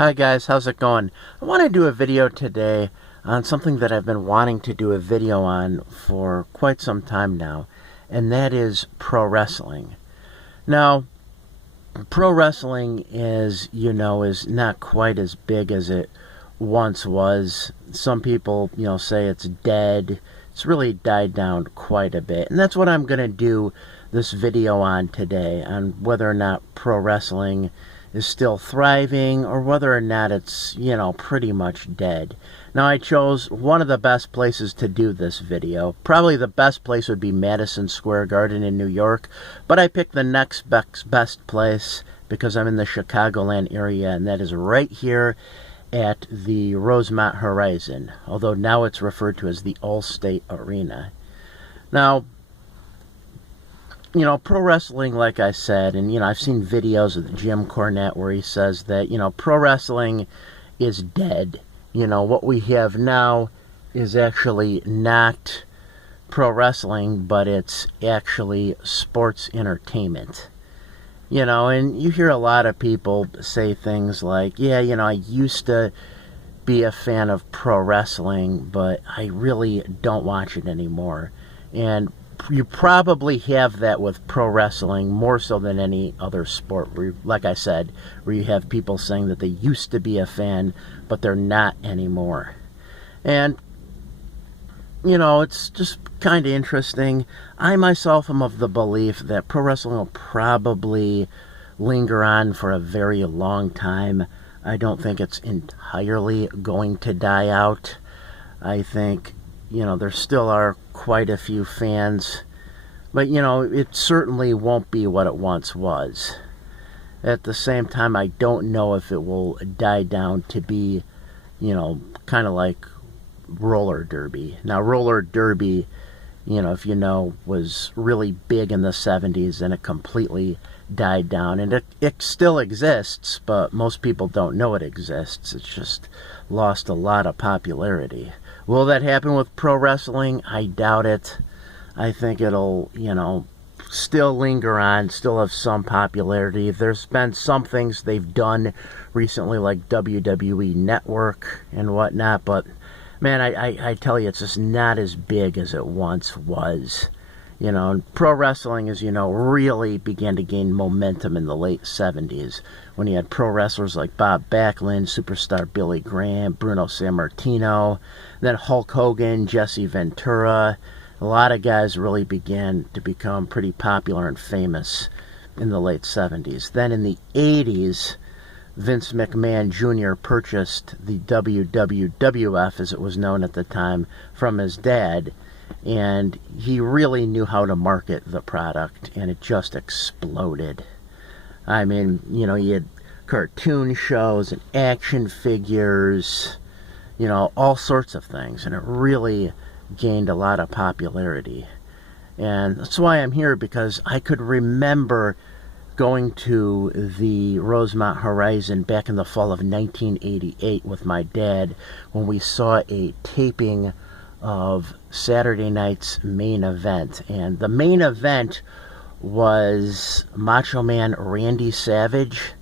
Hi guys, how's it going? I want to do a video today on something that I've been wanting to do a video on for quite some time now, and that is pro wrestling. Now, pro wrestling is not quite as big as it once was. Some people, say it's dead. It's really died down quite a bit, and that's what I'm going to do this video on today, on whether or not pro wrestling is still thriving or whether or not it's, pretty much dead. Now, I chose one of the best places to do this video. Probably the best place would be Madison Square Garden in New York, but I picked the next best place because I'm in the Chicagoland area, and that is right here at the Rosemont Horizon, although now it's referred to as the Allstate Arena. Now, pro wrestling, like I said, and, I've seen videos of Jim Cornette where he says that, pro wrestling is dead. What we have now is actually not pro wrestling, but it's actually sports entertainment. And you hear a lot of people say things like, I used to be a fan of pro wrestling, but I really don't watch it anymore. And you probably have that with pro wrestling more so than any other sport, like I said, where you have people saying that they used to be a fan, but they're not anymore. And, it's just kind of interesting. I myself am of the belief that pro wrestling will probably linger on for a very long time. I don't think it's entirely going to die out. I think, there still are quite a few fans, but, it certainly won't be what it once was. At the same time, I don't know if it will die down to be, kind of like roller derby. Now, roller derby, if was really big in the 70s, and it completely died down. And it still exists, but most people don't know it exists. It's just lost a lot of popularity. Will that happen with pro wrestling? I doubt it. I think it'll, still linger on, still have some popularity. There's been some things they've done recently, like WWE Network and whatnot, but man, I tell you, it's just not as big as it once was. And pro wrestling, as really began to gain momentum in the late 70s when you had pro wrestlers like Bob Backlund, superstar Billy Graham, Bruno Sammartino, then Hulk Hogan, Jesse Ventura. A lot of guys really began to become pretty popular and famous in the late 70s. Then in the 80s, Vince McMahon Jr. purchased the WWF, as it was known at the time, from his dad, and he really knew how to market the product, and it just exploded. I mean, you had cartoon shows and action figures, all sorts of things, and it really gained a lot of popularity. And that's why I'm here, because I could remember going to the Rosemont Horizon back in the fall of 1988 with my dad when we saw a taping of Saturday night's main event. And the main event was Macho Man Randy Savage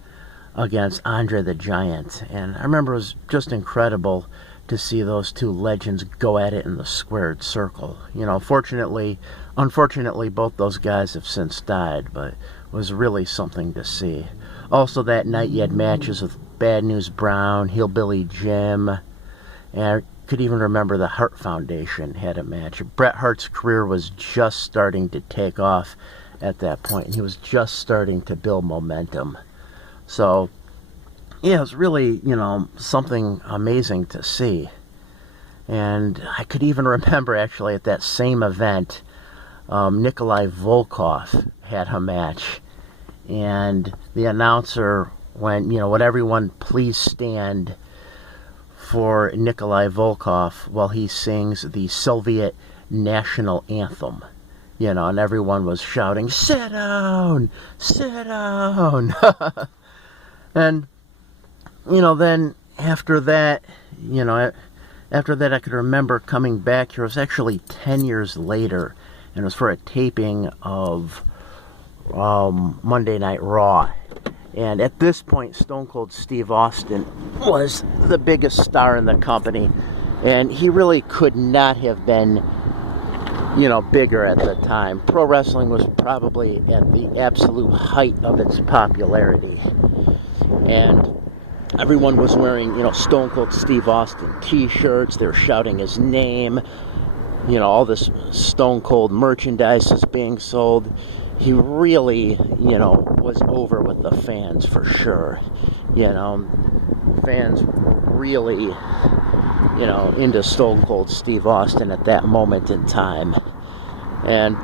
against Andre the Giant. And I remember it was just incredible to see those two legends go at it in the squared circle. Unfortunately, both those guys have since died, but it was really something to see. Also that night you had matches with Bad News Brown, Hillbilly Jim, and I could even remember the Hart Foundation had a match. Bret Hart's career was just starting to take off at that point, and he was just starting to build momentum. So, yeah, it was really, something amazing to see. And I could even remember, actually, at that same event, Nikolai Volkov had a match. And the announcer went, would everyone please stand for Nikolai Volkov while he sings the Soviet national anthem. And everyone was shouting, "Sit down! Sit down!" And, then after that, I could remember coming back here. It was actually 10 years later, and it was for a taping of Monday Night Raw. And at this point, Stone Cold Steve Austin was the biggest star in the company. And he really could not have been, bigger at the time. Pro wrestling was probably at the absolute height of its popularity. And everyone was wearing, Stone Cold Steve Austin t-shirts. They were shouting his name. All this Stone Cold merchandise is being sold. He really, was over with the fans for sure. Fans really, into Stone Cold Steve Austin at that moment in time. And,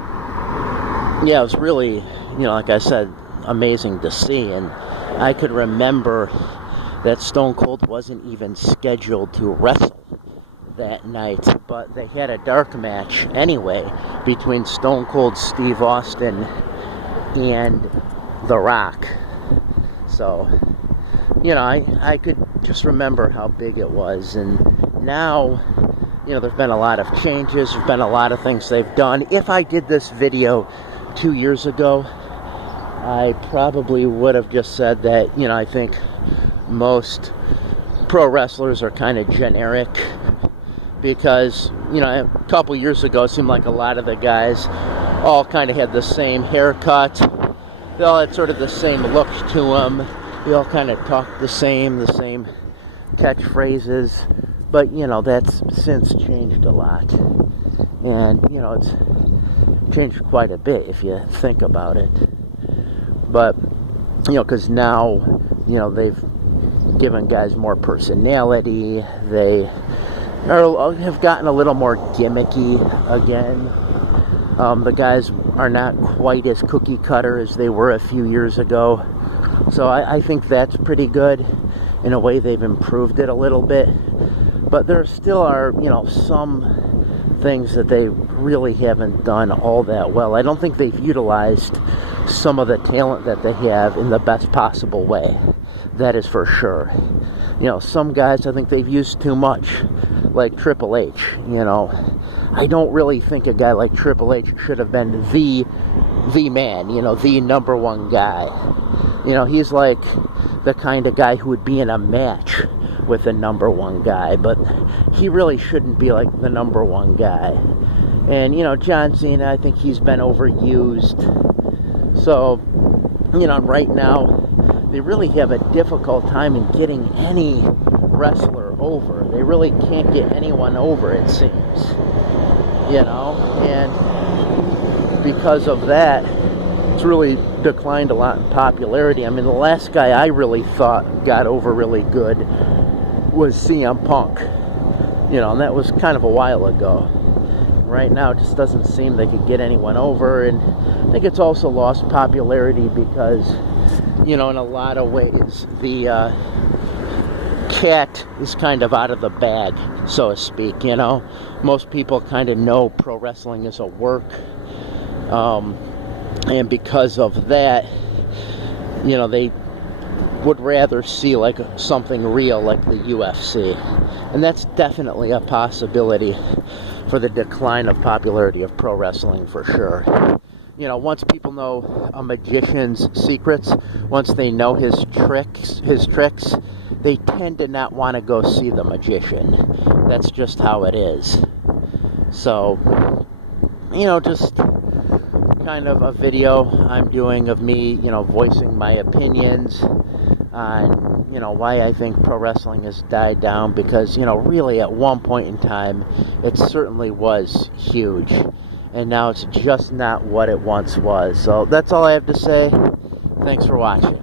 yeah, it was really, like I said, amazing to see. And I could remember that Stone Cold wasn't even scheduled to wrestle that night, but they had a dark match anyway between Stone Cold Steve Austin and The Rock. So, I could just remember how big it was. And now, there's been a lot of changes. There's been a lot of things they've done. If I did this video 2 years ago, I probably would have just said that, I think most pro wrestlers are kind of generic. Because, a couple years ago, it seemed like a lot of the guys all kind of had the same haircut. They all had sort of the same look to them. They all kind of talked the same catchphrases. But, that's since changed a lot. And, it's changed quite a bit if you think about it. But, because now, they've given guys more personality. They have gotten a little more gimmicky again. The guys are not quite as cookie cutter as they were a few years ago. So I think that's pretty good. In a way, they've improved it a little bit. But there still are, some things that they really haven't done all that well. I don't think they've utilized some of the talent that they have in the best possible way. That is for sure. Some guys I think they've used too much, like Triple H. I don't really think a guy like Triple H should have been the man, the number one guy. He's like the kind of guy who would be in a match with the number one guy, but he really shouldn't be like the number one guy. And, John Cena, I think he's been overused. So, right now, they really have a difficult time in getting any wrestler over. They really can't get anyone over, it seems. And because of that, it's really declined a lot in popularity. I mean, the last guy I really thought got over really good was CM Punk. And that was kind of a while ago. Right now, it just doesn't seem they could get anyone over. And I think it's also lost popularity because, in a lot of ways, the cat is kind of out of the bag, so to speak. Most people kind of know pro wrestling is a work. And because of that, they would rather see like something real like the UFC. And that's definitely a possibility for the decline of popularity of pro wrestling for sure. Once people know a magician's secrets, once they know his tricks, they tend to not want to go see the magician. That's just how it is. So, just kind of a video I'm doing of me, voicing my opinions on, why I think pro wrestling has died down, because, really at one point in time, it certainly was huge, and now it's just not what it once was. So that's all I have to say. Thanks for watching.